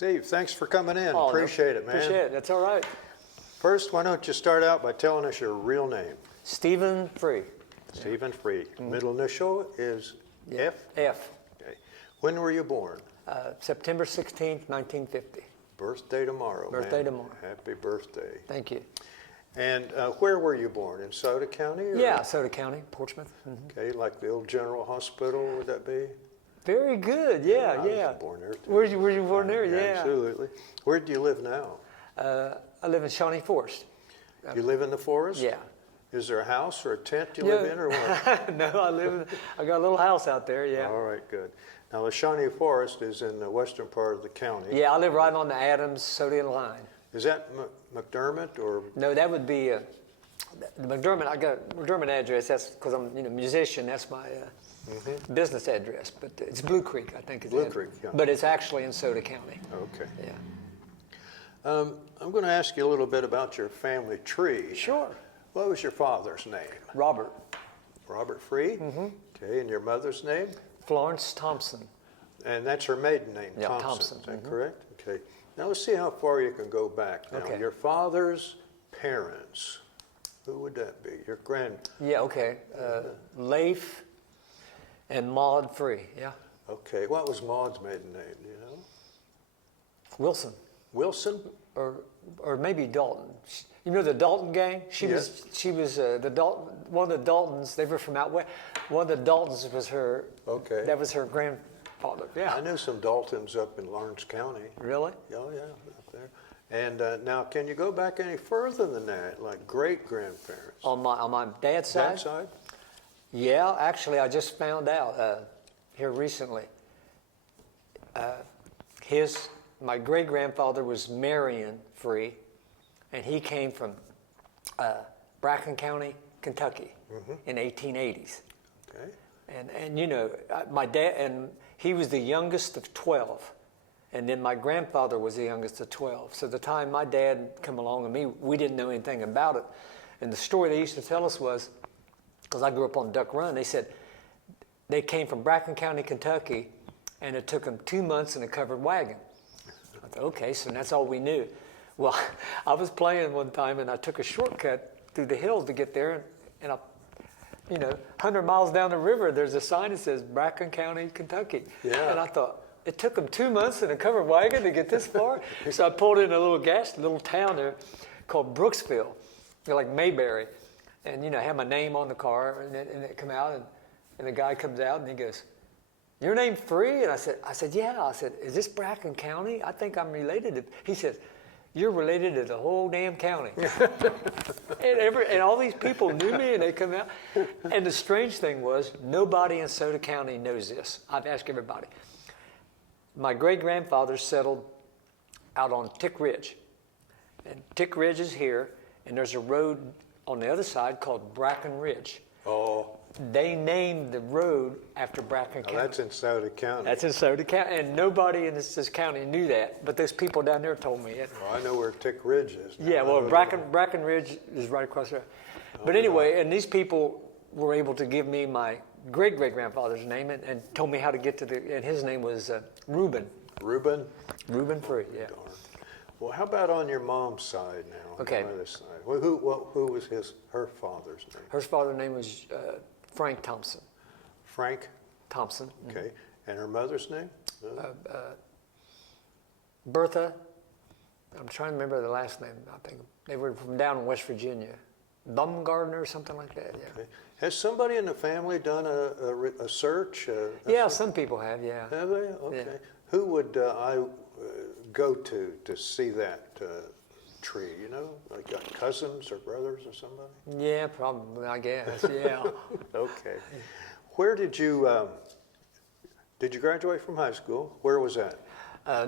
Steve, thanks for coming in. Oh, Appreciate it, man. Appreciate it. That's all right. First, why don't you start out by telling us your real name? Stephen Free. Stephen Free. Middle initial is F? F. Okay. When were you born? September 16th, 1950. Birthday tomorrow, Birthday man. tomorrow. Happy birthday. Thank you. And where were you born? In Sauter County? Or? Yeah, Sauter County, Portsmouth. Okay, like the old General Hospital, would that be? Very good. Yeah, I yeah. was born there, too. Were you born there? Yeah. Absolutely. Where do you live now? I live in Shawnee Forest. You live in the forest? Yeah. Is there a house or a tent you live in, or what? No, I got a little house out there, yeah. All right, good. Now, the Shawnee Forest is in the western part of the county. Yeah, I live right on the Adams-Sodian line. Is that McDermott or? No, that would be the McDermott. I got a McDermott address. That's because I'm a musician. That's my business address. But it's Blue Creek, I think. Blue Creek, yeah. But it's actually in Sauter County. Okay. Yeah. I'm going to ask you a little bit about your family tree. Sure. What was your father's name? Robert. Robert Free? Mm-hmm. Okay, and your mother's name? Florence Thompson. And that's her maiden name, Yeah, Thompson. Thompson. Is that correct? Okay. Now let's see how far you can go back. Now, Okay. your father's parents, who would that be? Your grand? Yeah, okay. Leif and Maud Free, yeah. Okay, what was Maud's maiden name, do you know? Wilson. Wilson? Or maybe Dalton. You know the Dalton gang? She was the Dalton, one of the Daltons, they were from out west. One of the Daltons was her, Okay. that was her grandfather, yeah. I knew some Daltons up in Lawrence County. Really? Oh, yeah, up there. And now, can you go back any further than that, like great-grandparents? On my dad's side? That side? Yeah, actually, I just found out here recently. My great-grandfather was Marion Free, and he came from Bracken County, Kentucky, in 1880s. Okay. And you know, my dad, and he was the youngest of 12. And then my grandfather was the youngest of 12. So the time my dad come along and me, we didn't know anything about it. And the story they used to tell us was, because I grew up on Duck Run, they said they came from Bracken County, Kentucky, and it took them 2 months in a covered wagon. I thought, okay, so that's all we knew. Well, I was playing one time, and I took a shortcut through the hills to get there, and I, 100 miles down the river, there's a sign that says Bracken County, Kentucky. Yeah. And I thought, it took them 2 months in a covered wagon to get this far? So I pulled in a little town there called Brooksville, like Mayberry. And, I had my name on the car, and it come out, and the guy comes out, and he goes, "Your name Free?" And I said, "Yeah." I said, "Is this Bracken County? I think I'm related to." He says, "You're related to the whole damn county." and all these people knew me, and they come out. And the strange thing was, nobody in Sauter County knows this. I've asked everybody. My great-grandfather settled out on Tick Ridge. And Tick Ridge is here, and there's a road on the other side called Bracken Ridge. Oh. They named the road after Bracken County. That's in Sauter County. That's in Sauter County, and nobody in this county knew that, but those people down there told me it. Well, I know where Tick Ridge is now. Yeah, well, Bracken Ridge is right across there. But anyway, and these people were able to give me my great-great-grandfather's name and told me how to get to and his name was Reuben. Reuben? Reuben Free, yeah. Darn. Well, how about on your mom's side now? On Okay. the other side. Well, who was her father's name? Her father's name was Frank Thompson. Frank? Thompson. Okay. And her mother's name? No? Bertha. I'm trying to remember the last name. I think they were from down in West Virginia. Baumgartner or something like that, yeah. Okay. Has somebody in the family done a search? Yeah, some people have, yeah. Have they? Okay. Yeah. Who would I go to see that tree? Like got cousins or brothers or somebody? Yeah, probably, I guess, yeah. Okay. Where did you graduate from high school? Where was that?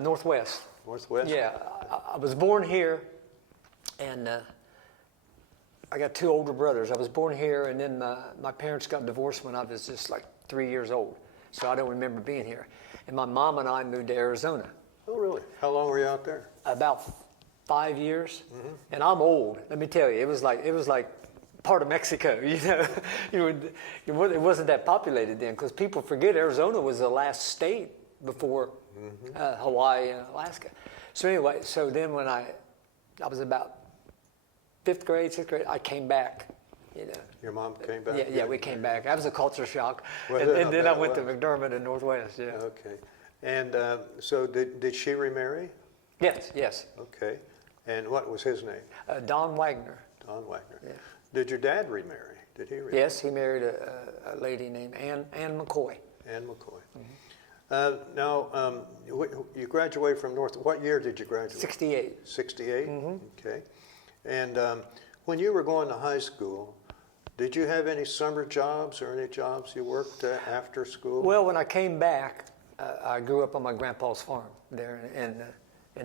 Northwest. Northwest? Yeah, I was born here, and I got two older brothers. I was born here, and then my parents got divorced when I was just like 3 years old, so I don't remember being here. And my mom and I moved to Arizona. Oh, really? How long were you out there? About 5 years, and I'm old. Let me tell you, it was like part of Mexico. It wasn't that populated then, because people forget Arizona was the last state before Hawaii and Alaska. So anyway, so then when I was about 5th grade, 6th grade, I came back. You know. Your mom came back? Yeah, we came back. That was a culture shock. Well, and then I went to McDermott in Northwest, yeah. Okay. And so did she remarry? Yes. Okay. And what was his name? Don Wagner. Don Wagner. Yeah. Did your dad remarry? Did he remarry? Yes, he married a lady named Ann McCoy. Ann McCoy. Now, you graduated from what year did you graduate? 68. 68? Okay. And when you were going to high school, did you have any summer jobs or any jobs you worked after school? Well, when I came back, I grew up on my grandpa's farm there in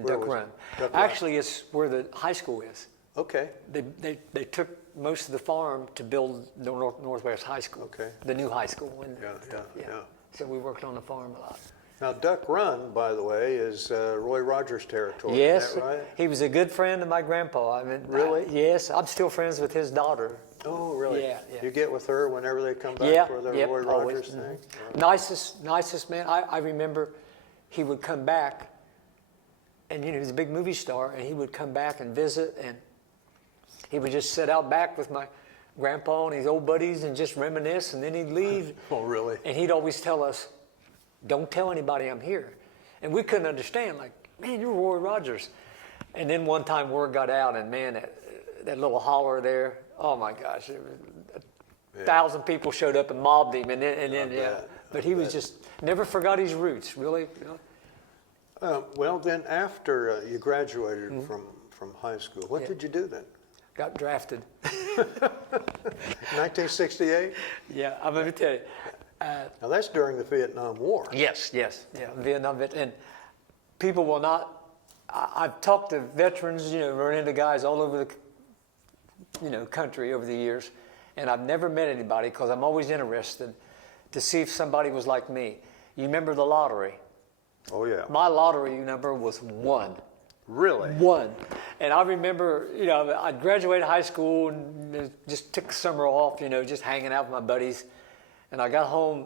Duck Run. Duck Run? Actually, it's where the high school is. Okay. They took most of the farm to build the Northwest High School. Okay. The new high school. And Yeah, stuff, yeah. So we worked on the farm a lot. Now, Duck Run, by the way, is Roy Rogers' territory. Yes, Is that right? he was a good friend of my grandpa. I mean, Really? yes, I'm still friends with his daughter. Oh, really? Yeah. You get with her whenever they come back for the yep, Roy always. Rogers thing? Nicest man. I remember he would come back, and he was a big movie star, and he would come back and visit, and he would just sit out back with my grandpa and his old buddies and just reminisce, and then he'd leave. Oh, really? And he'd always tell us, "Don't tell anybody I'm here," and we couldn't understand. Like, man, you're Roy Rogers. And then one time word got out, and man, that little holler there. Oh my gosh, 1,000 people showed up and mobbed him, and then yeah. But he was just never forgot his roots. Really. Well, then after you graduated from high school, what did you do then? Got drafted. 1968? Yeah, I'm going to tell you. Now that's during the Vietnam War. Yes, yeah, Vietnam vet, and people will not. I've talked to veterans, run into guys all over the, country over the years, and I've never met anybody because I'm always interested to see if somebody was like me. You remember the lottery? Oh yeah. My lottery number was 1. Really? 1. And I remember, I graduated high school and just took the summer off, just hanging out with my buddies. And I got home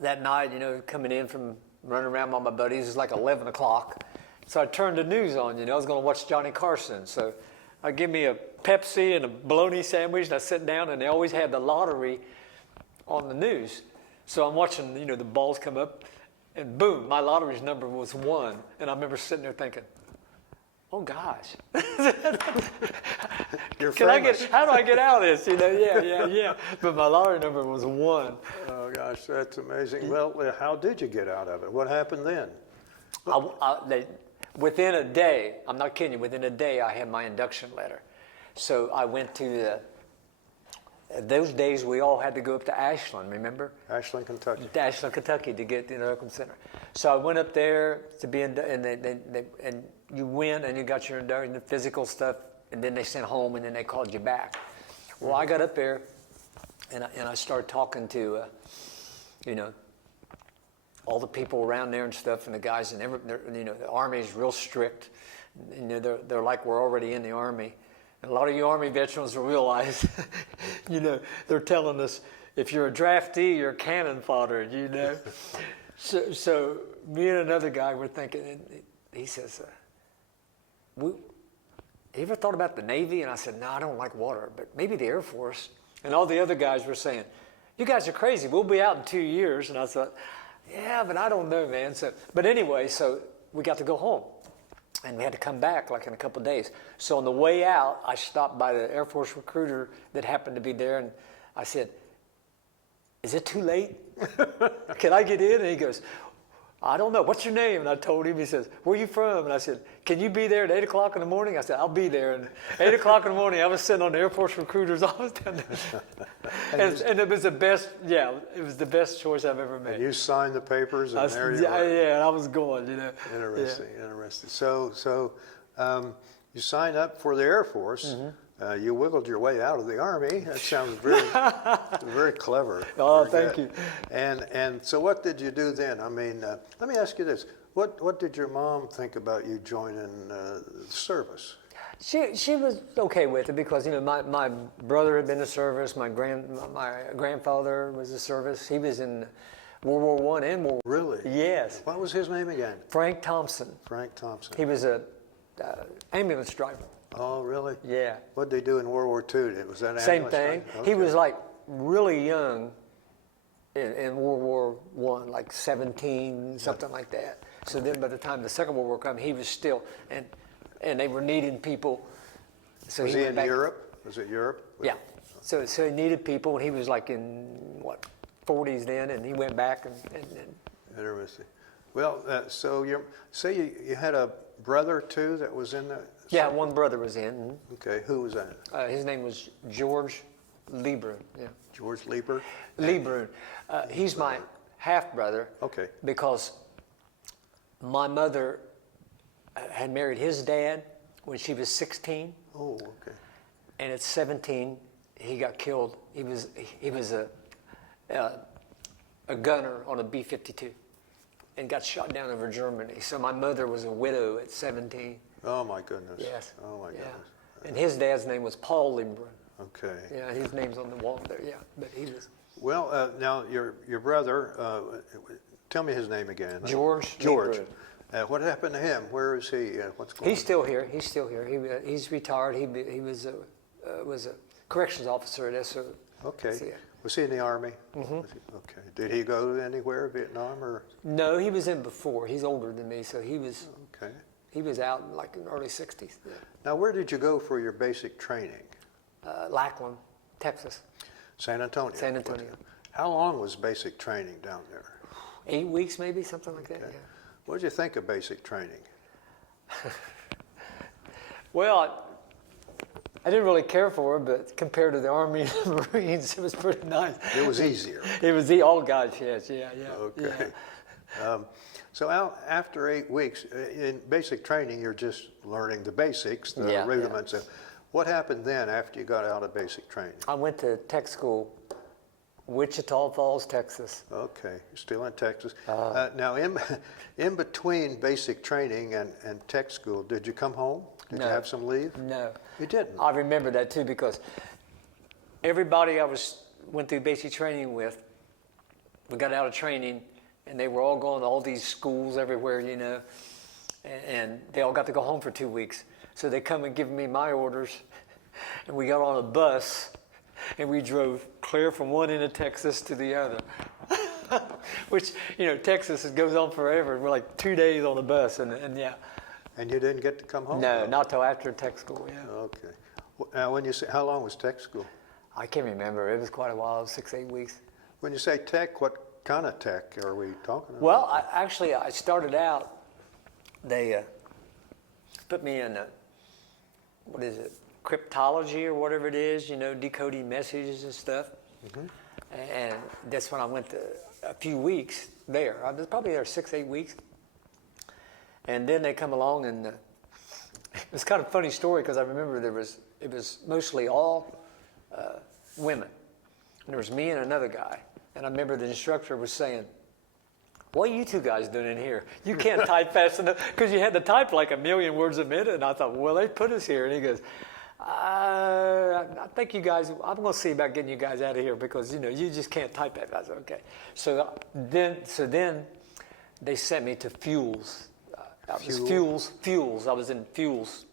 that night, coming in from running around with my buddies. It was like 11 o'clock. So I turned the news on, I was going to watch Johnny Carson. So I give me a Pepsi and a bologna sandwich, and I sit down, and they always had the lottery on the news. So I'm watching, the balls come up, and boom, my lottery's number was 1. And I remember sitting there thinking, oh gosh. You're how do I get out of this? Yeah. But my lottery number was 1. Oh gosh, that's amazing. Well, how did you get out of it? What happened then? Within a day, I'm not kidding you, within a day I had my induction letter. So I went to those days we all had to go up to Ashland, remember? Ashland, Kentucky. Ashland, Kentucky to get to the Oakland Center. So I went up there to be and you went and you got your induction, the physical stuff, and then they sent home and then they called you back. Well, I got up there and I started talking to, all the people around there and stuff, and the guys, and the Army is real strict. They're like we're already in the Army. And a lot of you Army veterans will realize, they're telling us, if you're a draftee, you're cannon fodder, So me and another guy were thinking, and he says, you ever thought about the Navy? And I said, no, I don't like water, but maybe the Air Force. And all the other guys were saying, you guys are crazy. We'll be out in 2 years. And I thought, yeah, but I don't know, man. But anyway, so we got to go home. And we had to come back like in a couple of days. So on the way out, I stopped by the Air Force recruiter that happened to be there. And I said, is it too late? Can I get in? And he goes, I don't know. What's your name? And I told him. He says, where are you from? And I said, can you be there at 8 o'clock in the morning? I said, I'll be there. And 8 o'clock in the morning, I was sitting on the Air Force recruiter's office down there. and it was the best, it was the best choice I've ever made. And you signed the papers, and there you were. Yeah, and I was going, Interesting. So you signed up for the Air Force. You wiggled your way out of the Army. That sounds very, very clever. Oh, thank you. And so what did you do then? I mean, let me ask you this. What did your mom think about you joining the service? She was okay with it because, my brother had been in the service. My grandfather was in the service. He was in World War One and World. Really? Yes. What was his name again? Frank Thompson. Frank Thompson. He was a ambulance driver. Oh, really? Yeah. What did they do in World War II? Was that Same ambulance thing. driver? He Okay. was like really young in World War One, like 17, something like that. So then by the time the Second World War came, he was still, and they were needing people. So Was he went in back. Europe? Was it Europe? Yeah. So he needed people, and he was like in, what, 40s then, and he went back and Interesting. Well, so say you had a brother too that was in the. yeah, one brother was in. Okay, who was that? His name was George Liebrun. Yeah. George Lieber? Liebrun. He's my half brother. Okay. Because my mother had married his dad when she was 16, Oh, okay. and at 17 he got killed. He was a gunner on a B-52, and got shot down over Germany. So my mother was a widow at 17. Oh my goodness. Yes. Oh my Yeah. goodness. And his dad's name was Paul Liebrun. Okay. Yeah, his name's on the wall there. Yeah, but he was Well, now your brother, tell me his name again. George. George. Liebrun. What happened to him? Where is he? What's going He's still here. He's still here. He's retired. He was a corrections officer at SO. on? Okay. So, yeah. Was he in the Army? Mm-hmm. Okay. Did he go anywhere, Vietnam or? No, he was in before. He's older than me, so he was out in like in the early 60s. Yeah. Now, where did you go for your basic training? Lackland, Texas. San Antonio. San Antonio. How long was basic training down there? 8 weeks, maybe something like that. Okay. Yeah. What did you think of basic training? Well, I didn't really care for it, but compared to the Army and Marines, it was pretty nice. It was easier. It was oh gosh, yes, yeah. Okay. Yeah. So after 8 weeks in basic training, you're just learning the basics, the Yeah, rudiments. What happened then after you got out of basic training? I went to tech school, Wichita Falls, Texas. Okay, you're still in Texas. Now, in between basic training and tech school, did you come home? Did you No. have some leave? No. You didn't? I remember that too, because everybody I went through basic training with, we got out of training, and they were all going to all these schools everywhere, you know, and they all got to go home for 2 weeks. So they come and give me my orders, and we got on a bus, and we drove clear from one end of Texas to the other. Which, you know, Texas, it goes on forever. We're like 2 days on the bus, and yeah. And you didn't get to come home? No, not till after tech school, yeah. Okay. Now, when you say, how long was tech school? I can't remember. It was quite a while, 6, 8 weeks. When you say tech, what kind of tech are we talking about? Well, I started out, they put me in, what is it, cryptology or whatever it is, you know, decoding messages and stuff. Mm-hmm. And that's when I went to a few weeks there. I was probably there 6, 8 weeks. And then they come along, and it was kind of a funny story, because I remember it was mostly all women. And there was me and another guy. And I remember the instructor was saying, "What are you two guys doing in here? You can't type fast enough," because you had to type like 1 million words a minute. And I thought, well, they put us here. And he goes, I think you guys, I'm going to see about getting you guys out of here, because, you know, you just can't type that fast. Okay. So then they sent me to fuels. Fuels. I was in fuels.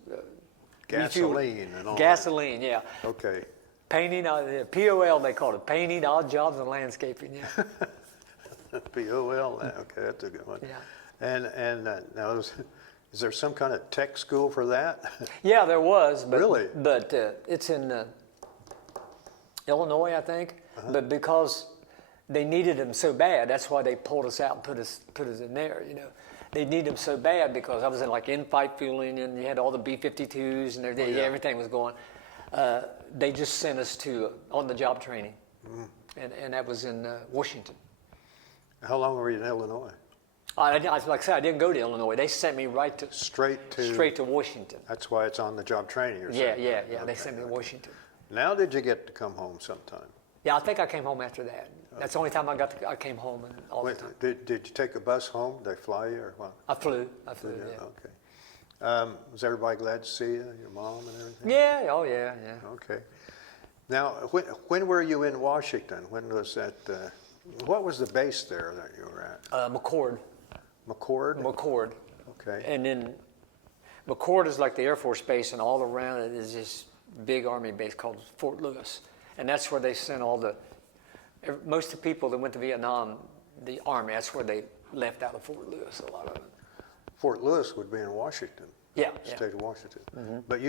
Gasoline and all Gasoline, yeah. that. Okay. Painting, POL they called it, painting, odd jobs, and landscaping, yeah. POL, okay, that's a good one. Yeah. And now, is there some kind of tech school for that? Yeah, there was. But, Really? But it's in Illinois, I think. Uh-huh. But because they needed them so bad, that's why they pulled us out and put us in there, you know. They needed them so bad because I was in like in-fight fueling, and you had all the B-52s and everything. Oh, yeah. Everything was going. They just sent us to on-the-job training, and that was in Washington. How long were you in Illinois? Like I said, I didn't go to Illinois. They sent me Straight to Washington. That's why it's on the job training. You're Yeah. saying. Okay. They sent me to Washington. Now, did you get to come home sometime? Yeah, I think I came home after that. That's the only time I came home and all the time. Did you take a bus home? Did they fly you or what? I flew. Yeah. Okay. Was everybody glad to see you, your mom and everything? Yeah. Oh yeah. Okay. Now, when were you in Washington? When was that? What was the base there that you were at? McCord. McCord? McCord. Okay. And then McCord is like the Air Force base, and all around it is this big Army base called Fort Lewis. And that's where they sent most of the people that went to Vietnam, the Army, that's where they left out of Fort Lewis, a lot of them. Fort Lewis would be in Washington. Yeah. State of Washington. But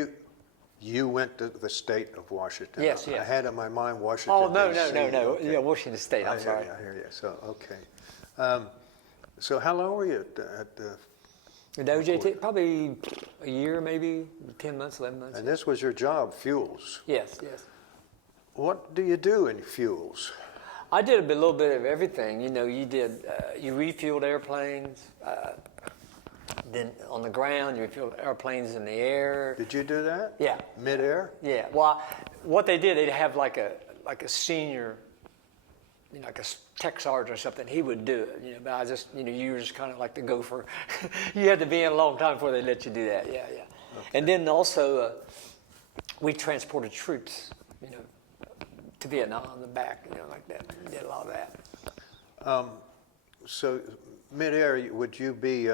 you went to the state of Washington. Yes, yes. I had in my mind Washington. Oh, no. Okay. Yeah, Washington State, I'm sorry. I hear you. So, okay. So how long were you at the... At OJT, probably a year, maybe 10 months, 11 months. And this was your job, fuels. Yes. What do you do in fuels? I did a little bit of everything. You refueled airplanes, then on the ground, you refueled airplanes in the air. Did you do that? Yeah. Mid-air? Yeah. Well, what they did, they'd have like a senior, like a tech sergeant or something. He would do it. But I just, you were just kind of like the gopher. You had to be in a long time before they let you do that. Yeah. Okay. And then also, we transported troops, to Vietnam in the back, like that. We did a lot of that. So mid-air, would you be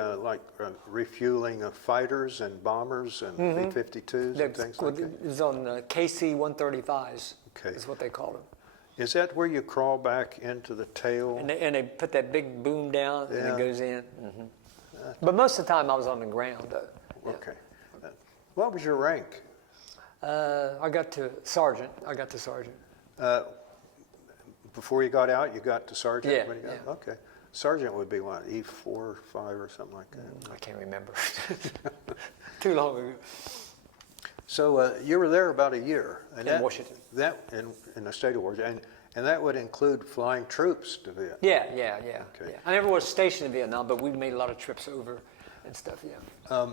refueling fighters and bombers and B-52s and things like that? It was on KC-135s, Okay. is what they called them. Is that where you crawl back into the tail? And they put that big boom down and it goes in. But most of the time I was on the ground, though. Yeah. Okay. What was your rank? I got to sergeant. Before you got out, you got to sergeant? Yeah, When you got, yeah. Okay. Sergeant would be what, E4 or 5 or something like that? I can't remember. Too long ago. So you were there about a year. And In Washington. That in the state of Washington. And that would include flying troops to Vietnam? Yeah. Okay. I never was stationed in Vietnam, but we made a lot of trips over and stuff, yeah.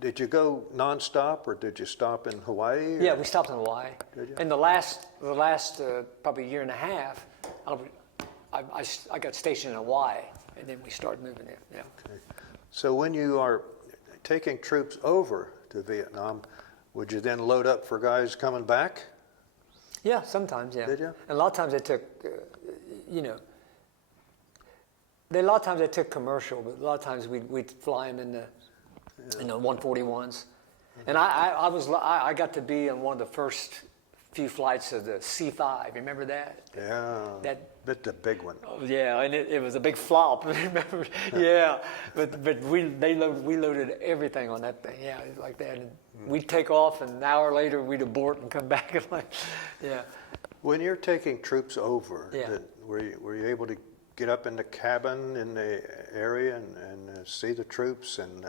Did you go nonstop, or did you stop in Hawaii? Yeah, we stopped in Hawaii. Did you? In the last probably year and a half, I got stationed in Hawaii, and then we started moving there. Yeah. Okay. So when you are taking troops over to Vietnam, would you then load up for guys coming back? Yeah, sometimes, yeah. Did you? And a lot of times they took, a lot of times they took commercial, but a lot of times we'd fly them in the 141s. And I got to be on one of the first few flights of the C-5. Remember that? Yeah. That's the big one. Oh, yeah, and it was a big flop. Remember? Yeah, but we loaded everything on that thing. Yeah, like that. And we'd take off, and an hour later we'd abort and come back. And yeah. When you're taking troops over, Yeah. were you able to get up in the cabin in the area and see the troops? And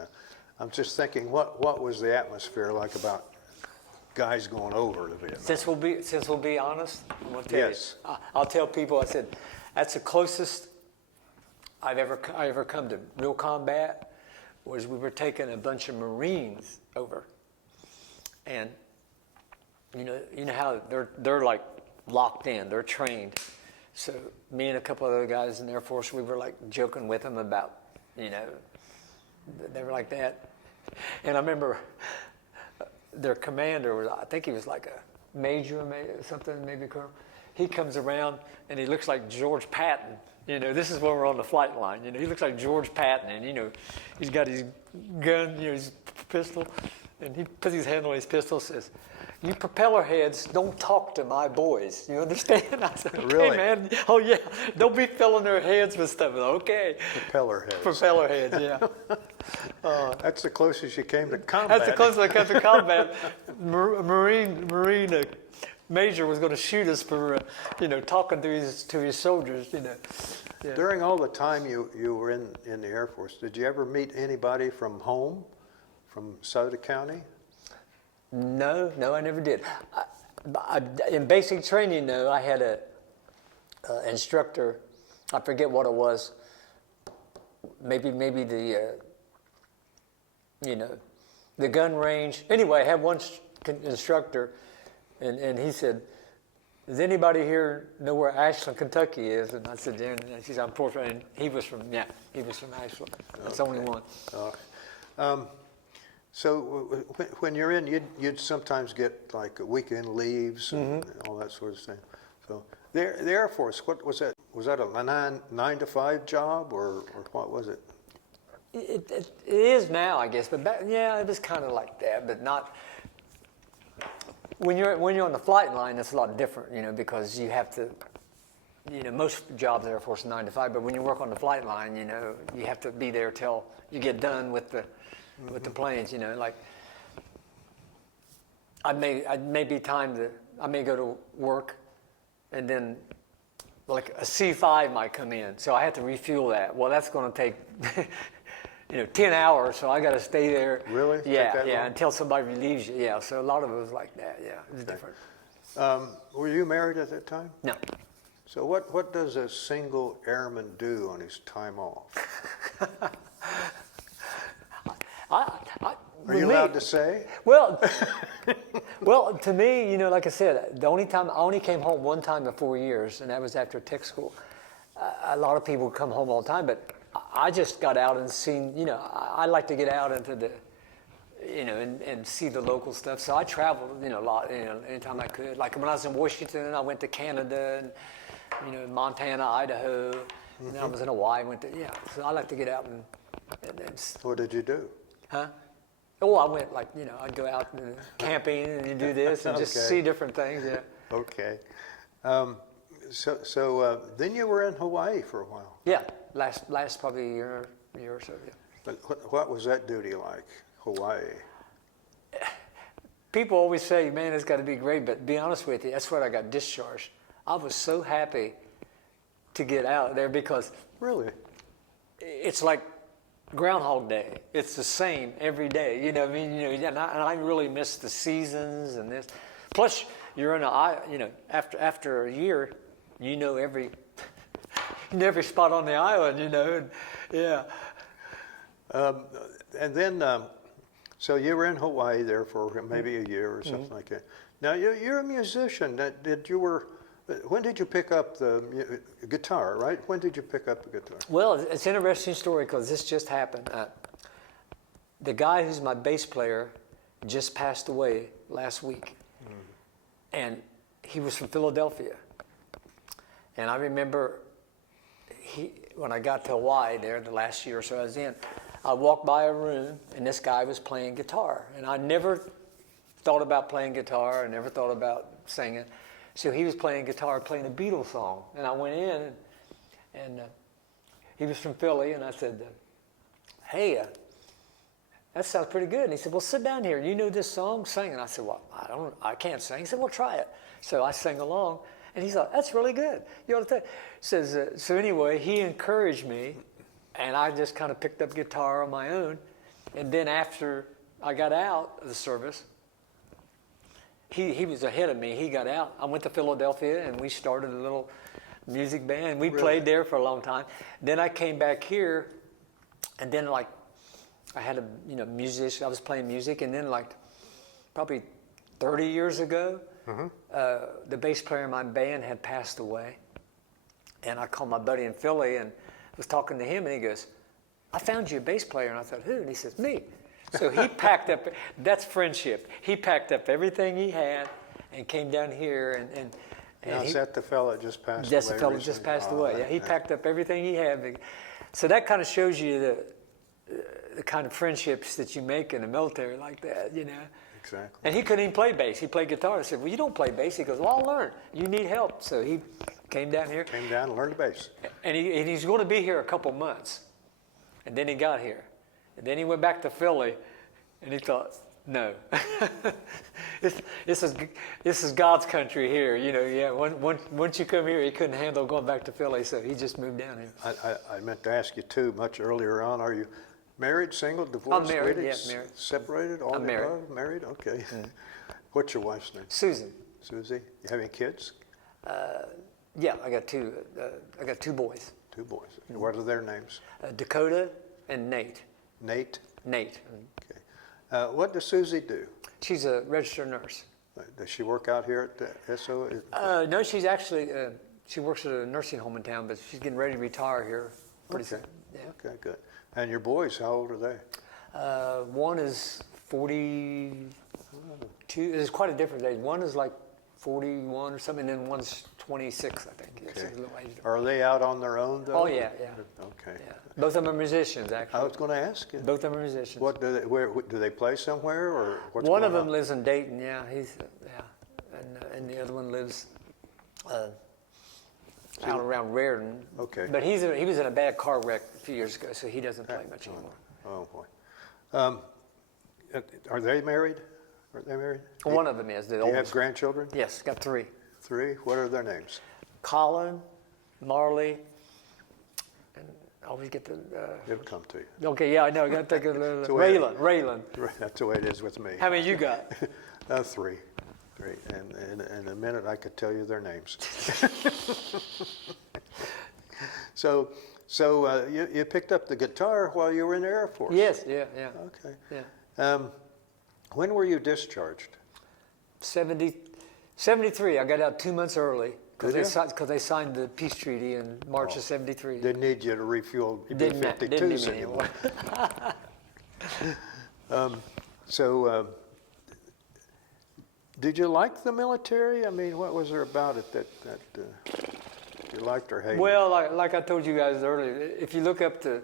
I'm just thinking, what was the atmosphere like about guys going over to Vietnam? Since we'll be honest, I'm gonna tell Yes. you. I'll tell people. I said that's the closest I've ever come to real combat. Was we were taking a bunch of Marines over, and you know how they're like locked in, they're trained. So me and a couple of other guys in the Air Force, we were like joking with them about, they were like that. And I remember their commander was, I think he was like a major, maybe colonel. He comes around and he looks like George Patton. This is when we're on the flight line. He looks like George Patton, and he's got his gun, his pistol, and he puts his hand on his pistol, says, "You propeller heads don't talk to my boys. You understand?" I said, "Okay, Really? man. Oh yeah, don't be filling their heads with stuff." Okay. Propeller heads. Propeller heads, yeah. That's the closest you came to combat. That's the closest I came to combat. Marine major was going to shoot us for, talking to his soldiers, Yeah. During all the time you were in the Air Force, did you ever meet anybody from home, from Sauter County? No, I never did. In basic training, though, I had a instructor. I forget what it was. Maybe the the gun range. Anyway, I had one instructor, and he said, "Does anybody here know where Ashland, Kentucky is?" And I said, "Yeah." And she said, "I'm poor." And he was from Ashland. That's only one. So when you're in, you'd sometimes get like weekend leaves and all that sort of thing. So the Air Force, what was that? was that a nine to five job, or what was it? It is now, I guess, but back, yeah, it was kind of like that, but not. When you're on the flight line, it's a lot different, you know, because you have to, you know, most jobs in the Air Force are 9 to 5, but when you work on the flight line, you know, you have to be there till you get done with the planes, you know, like I may go to work, and then like a C5 might come in, so I have to refuel that. Well, that's going to take 10 hours, so I got to stay there. Really? Yeah, until somebody relieves you. Yeah, so a lot of it was like that. Yeah, it was different. Were you married at that time? No. So what does a single airman do on his time off? Are you allowed to say? Well, to me, you know, like I said, I only came home one time in 4 years, and that was after tech school. A lot of people come home all the time, but I just got out and seen, you know, I like to get out into the, you know, and see the local stuff. So I traveled, you know, a lot, you know, anytime I could. Like when I was in Washington, I went to Canada, and, you know, Montana, Idaho, and I was in Hawaii, so I like to get out and What did you do? Huh? Oh, I went like, you know, I'd go out and camping and you do this and just see different things, yeah. Okay. So then you were in Hawaii for a while. Yeah, last probably a year or so, yeah. But what was that duty like, Hawaii? People always say, man, it's got to be great, but to be honest with you, that's when I got discharged. I was so happy to get out there because Really? it's like Groundhog Day. It's the same every day. You know, I mean, you know, and I really miss the seasons and this. Plus, you're in you know, after a year, you know every spot on the island. You know, and, yeah. And then, so you were in Hawaii there for maybe a year or something like that. Now you're a musician. When did you pick up the guitar? Right? When did you pick up the guitar? Well, it's an interesting story because this just happened. The guy who's my bass player just passed away last week, and he was from Philadelphia. And I remember when I got to Hawaii there the last year or so I was in, I walked by a room and this guy was playing guitar, and I never thought about playing guitar. I never thought about singing. So he was playing guitar, playing a Beatles song, and I went in, and he was from Philly, and I said, "Hey, that sounds pretty good." And he said, "Well, sit down here. You know this song? Sing." And I said, "Well, I can't sing." He said, "Well, try it." So I sang along, and he thought, "That's really good. You ought to." Says so. Anyway, he encouraged me, and I just kind of picked up guitar on my own, and then after I got out of the service. He was ahead of me. He got out. I went to Philadelphia, and we started a little music band. We played there for a long time. Then I came back here, and then like I had a musician. I was playing music, and then like probably 30 years ago, the bass player in my band had passed away, and I called my buddy in Philly and was talking to him, and he goes, "I found you a bass player," and I thought, "Who?" And he says, "Me." So he packed up, that's friendship. He packed up everything he had and came down here. Now, is that the fellow that just passed away? That's the fellow that just passed away. Yeah, he packed up everything he had. So that kind of shows you the kind of friendships that you make in the military like that, you know. Exactly. And he couldn't even play bass. He played guitar. I said, "Well, you don't play bass." He goes, "Well, I'll learn. You need help." So he came down here. Came down and learned bass. And he's going to be here a couple months. And then he got here. And then he went back to Philly, and he thought, "No, this is God's country here." You know, yeah. Once you come here, he couldn't handle going back to Philly, so he just moved down here. I meant to ask you too. Much earlier on, are you married, single, divorced? I'm married. Waited, Yeah, married. Separated? All I'm married. Above? Married. Okay. What's your wife's name? Susan. Susie. You have any kids? Yeah, I got two. I got two boys. Two boys. What are their names? Dakota and Nate. Nate. Nate. Okay. What does Susie do? She's a registered nurse. Does she work out here at the SO? No, she's actually, she works at a nursing home in town, but she's getting ready to retire here pretty soon. Yeah. Okay, good. And your boys, how old are they? One is 42. There's quite a difference age. One is like 41 or something, and then one's 26, I think. Yeah, so Okay. a little age difference. Are they out on their own though? Oh, yeah, yeah. Okay. Yeah. Both of them are musicians, I actually. was going to ask you. Both of them are musicians. What do they? Where do they play somewhere, or what's One going of them on? lives in Dayton, yeah, and the other one lives out around Raritan. Okay. But he was in a bad car wreck a few years ago, so he doesn't play much anymore. Oh boy. Are they married? Are they married? One of them is the Do you have oldest. grandchildren? Yes, got 3. 3. What are their names? Colin, Marley, and I always get the. It'll come to you. Okay, yeah, I know. I got to think of the way Raylan. That's the way it is with me. How many you got? 3. And in a minute I could tell you their names. So you picked up the guitar while you were in the Air Force? Yes, yeah. Okay. Yeah. When were you discharged? 73. I got out 2 months early because Did they signed the peace treaty in March of 73. Didn't need you to refuel Didn't need me B-52s anymore. So, did you like the military? I mean, what was there about it that you liked or hated? Well, like I told you guys earlier, if you look up the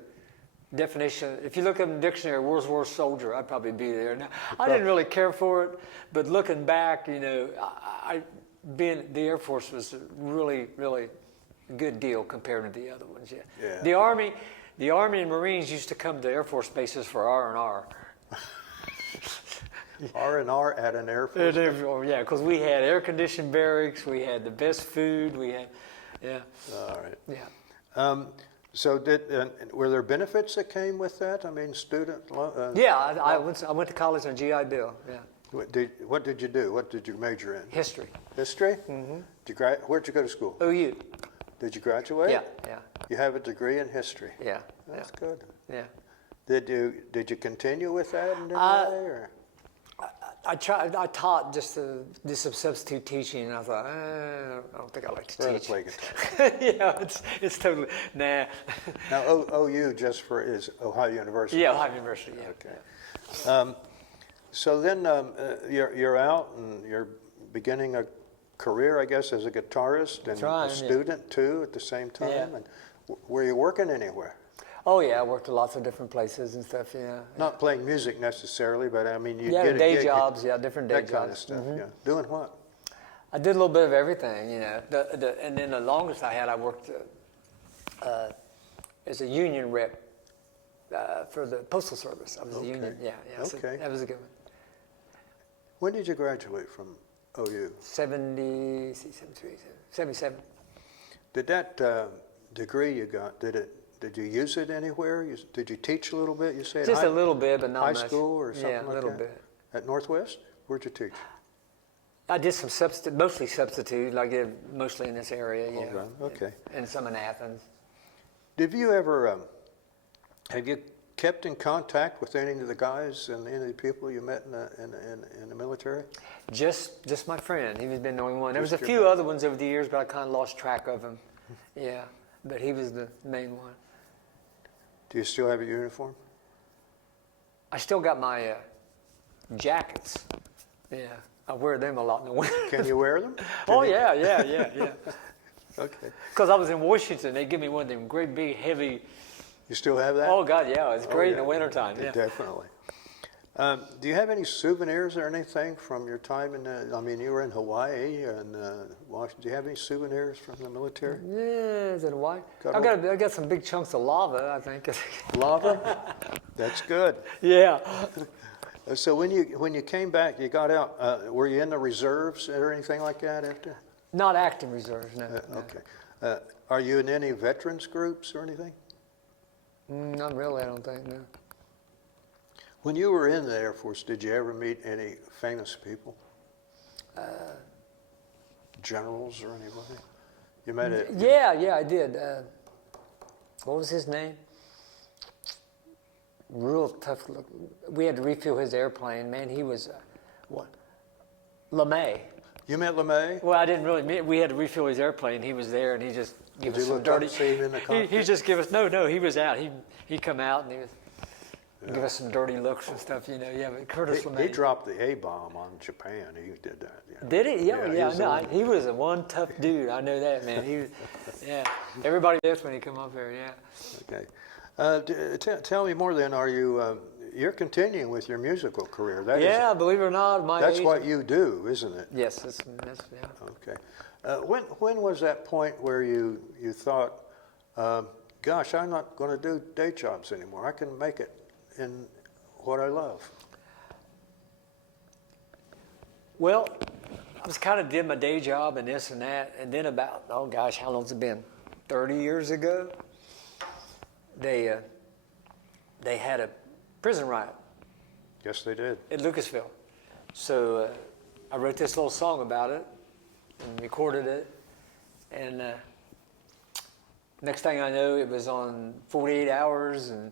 definition, if you look up in the dictionary, World War soldier, I'd probably be there. Now, I didn't really care for it, but looking back, being the Air Force was a really, really good deal compared to the other ones. Yeah. The Army and Marines used to come to Air Force bases for R&R. R&R at an Air Force? Yeah, because we had air-conditioned barracks, we had the best food, we had, All right. yeah. So were there benefits that came with that? I mean, Yeah, I went to college on GI Bill, yeah. What did you do? What did you major in? History. History? Mm-hmm. Where'd you go to school? OU. Did you graduate? Yeah. You have a degree in history? Yeah. That's good. Yeah. Did you continue with that in any way? Or? I taught just to do some substitute teaching, and I thought, I don't think I like to teach. Play guitar. Yeah, it's totally, nah. Now, OU is Ohio University. Yeah, Ohio University, yeah. Okay. So then you're out and you're beginning a career, I guess, as a guitarist and a student too at the same time. Yeah. And were you working anywhere? Oh yeah, I worked at lots of different places and stuff. Yeah. Not playing music necessarily, but I mean, you get a day gig, jobs. Yeah, different day that jobs. kind of stuff. Yeah. Doing what? I did a little bit of everything. And then the longest I had, I worked as a union rep for the Postal Service. I was a union. Yeah. So Okay. that was a good one. When did you graduate from OU? 77. Did that degree you got, did you use it anywhere? Did you teach a little bit? You said Just a little bit, but not high much. school or something like that? Yeah, a little bit. At Northwest? Where'd you teach? I did some mostly substitute, like mostly in this area. Yeah. right. Okay. And some in Athens. Did you ever, have you kept in contact with any of the guys and any of the people you met in the military? Just my friend. He was been the only one. There was a Just your few friend. other ones over the years, but I kind of lost track of them. Yeah, but he was the main one. Do you still have a uniform? I still got my jackets. Yeah, I wear them a lot in the winter. Can you wear them? Oh yeah. Okay. Because I was in Washington, they give me one of them great big heavy. You still have that? Oh God, yeah, it's great in the yeah. wintertime. Yeah. Definitely. Do you have any souvenirs or anything from your time you were in Hawaii and Washington. Do you have any souvenirs from the military? Yeah, is it Hawaii? Got I got some big chunks of lava, I think. Lava? That's good. Yeah. So when you came back, you got out, were you in the reserves or anything like that after? Not active reserves, no. No. Okay. Are you in any veterans groups or anything? Not really, I don't think, no. When you were in the Air Force, did you ever meet any famous people? Generals or anybody? You met it? Yeah, I did. What was his name? Real tough look. We had to refuel his airplane. Man, he was, LeMay. You met LeMay? Well, I didn't really meet. We had to refuel his airplane. He was there, and he just gave us some dirty. See him in the cockpit? He just gave us no. He was out. He come out, and he was. give us some dirty looks and stuff, you know. Yeah, but Curtis He LeMay. dropped the A-bomb on Japan. He did that. Yeah. Did he? Yeah, Yeah, yeah. he's the No, one. he was a one tough dude. I know that, man. He was, yeah. Everybody does when he come up here. Yeah. Okay. Tell me more then. Are you, you're continuing with your musical career? That Yeah, believe it or not, my that's age. what you do, isn't it? Yes, that's yeah. Okay. When was that point where you thought, gosh, I'm not going to do day jobs anymore. I can make it in what I love. Well, I was kind of did my day job and this and that, and then about, oh gosh, how long's it been? 30 years ago, they had a prison riot Yes, they did. at Lucasville. So I wrote this little song about it and recorded it, and next thing I know, it was on 48 Hours, and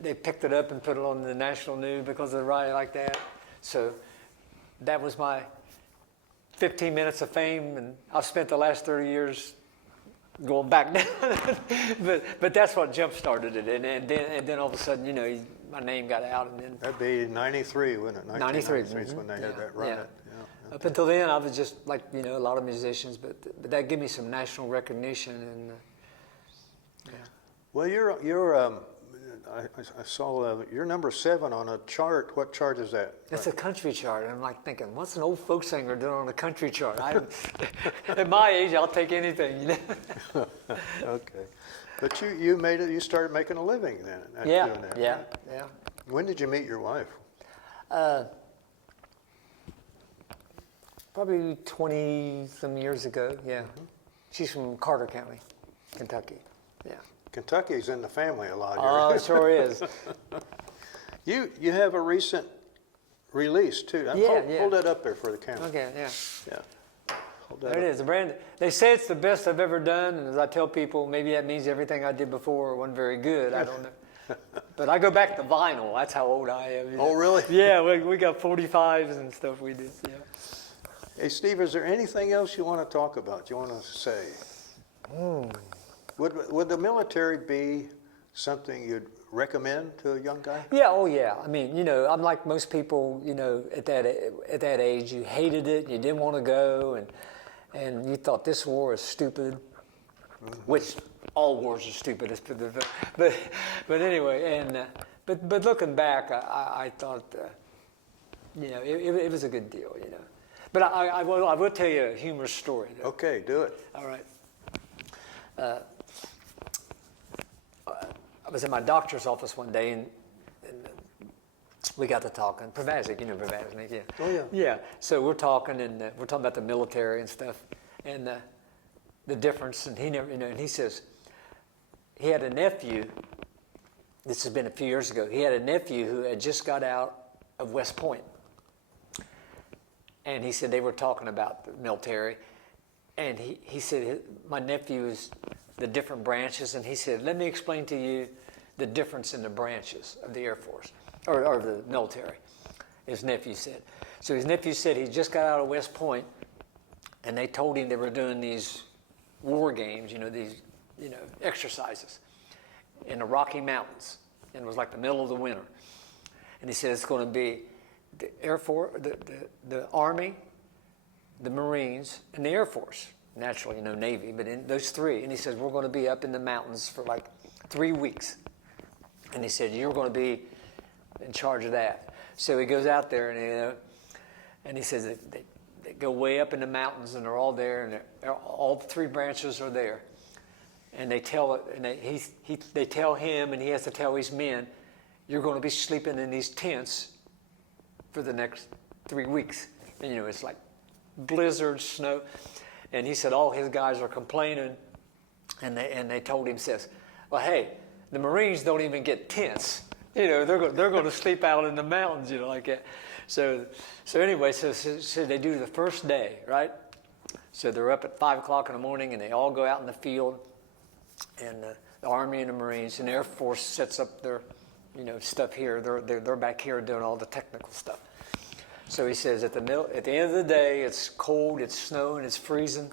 they picked it up and put it on the national news because of the riot like that. So that was my 15 minutes of fame, and I've spent the last 30 years going back down. but that's what jump-started it, and then all of a sudden, you know, my name got out, and then That'd be 93, wouldn't it? 93 is when they had that yeah. riot. Yeah. Up until then, I was just like, you know, a lot of musicians, but that gave me some national recognition, and yeah. Well, I saw you're number 7 on a chart. What chart is that? It's a country chart, and I'm like thinking, what's an old folk singer doing on a country chart? At my age, I'll take anything, you know. Okay. But you made it. You started making a living then. Yeah, doing that, yeah, right? yeah. When did you meet your wife? Probably 20-some years ago, yeah. She's from Carter County, Kentucky, yeah. Kentucky's in the family a lot. Oh, it sure is. You have a recent release too. Yeah, Hold that up there for the camera. Okay, yeah. Yeah. Hold that There it up. is. The brand. They say it's the best I've ever done, and as I tell people, maybe that means everything I did before wasn't very good. I don't know. But I go back to vinyl. That's how old I am. Oh, really? Yeah, we got 45s and stuff we did. Yeah. Hey, Steve, is there anything else you want to talk about? You want to say? Would the military be something you'd recommend to a young guy? Yeah, oh yeah. I mean, you know, I'm like most people, you know, at that age, you hated it, you didn't want to go, and you thought this war is stupid, which all wars are stupid, but anyway, and but looking back, I thought, you know, it was a good deal, you know. But I will tell you a humorous story, though. Okay, do it. All right. I was in my doctor's office one day, and we got to talking. Privaznik, you know Privaznik, yeah. Oh, yeah. Yeah. So we're talking, and we're talking about the military and stuff, and the difference. And he never, you know, and he says he had a nephew. This has been a few years ago. He had a nephew who had just got out of West Point, and he said they were talking about the military, and he said my nephew is the different branches, and he said, let me explain to you the difference in the branches of the Air Force, or the military, his nephew said. So his nephew said he just got out of West Point, and they told him they were doing these war games, you know, these, you know, exercises in the Rocky Mountains, and it was like the middle of the winter. And he said it's going to be the Air Force, the Army, the Marines, and the Air Force. Naturally, you know, Navy, but in those three. And he says, we're going to be up in the mountains for like 3 weeks. And he said, you're going to be in charge of that. So he goes out there, and, you know, and he says they go way up in the mountains, and they're all there, and all the 3 branches are there. And they tell they tell him, and he has to tell his men, you're going to be sleeping in these tents for the next 3 weeks. And, you know, it's like blizzard, snow. And he said all his guys are complaining, and they told him, says, well, hey, the Marines don't even get tents. You know, they're going to sleep out in the mountains, you know, like that. So anyway, so they do the first day, right? So they're up at 5 o'clock in the morning, and they all go out in the field, and the Army and the Marines and the Air Force sets up their, you know, stuff here. They're back here doing all the technical stuff. So he says at the end of the day, it's cold, it's snowing, it's freezing.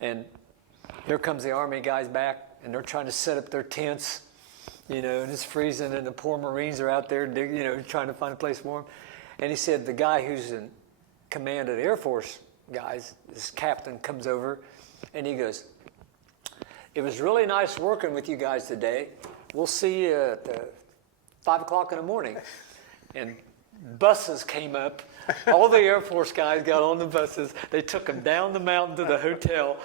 And here comes the Army guys back, and they're trying to set up their tents. you know, and it's freezing, and the poor Marines are out there, trying to find a place for him. And he said the guy who's in command of the Air Force guys, this captain, comes over, and he goes, "It was really nice working with you guys today. We'll see you at 5 o'clock in the morning." And buses came up. All the Air Force guys got on the buses. They took them down the mountain to the hotel.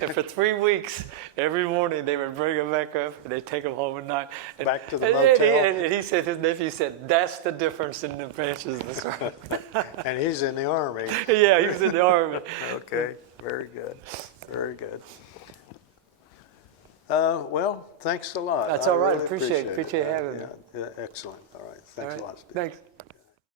And for 3 weeks, every morning they would bring them back up and they'd take them home at night. And, Back to the motel. And he said, his nephew said, "That's the difference in the branches of the service." And he's in the Army. Yeah, he was in the Army. Okay, very good, very good. Well, thanks a lot. That's I all right. really Appreciate having me. Yeah, excellent. All right. Thanks All right. a lot, Steve. Thanks.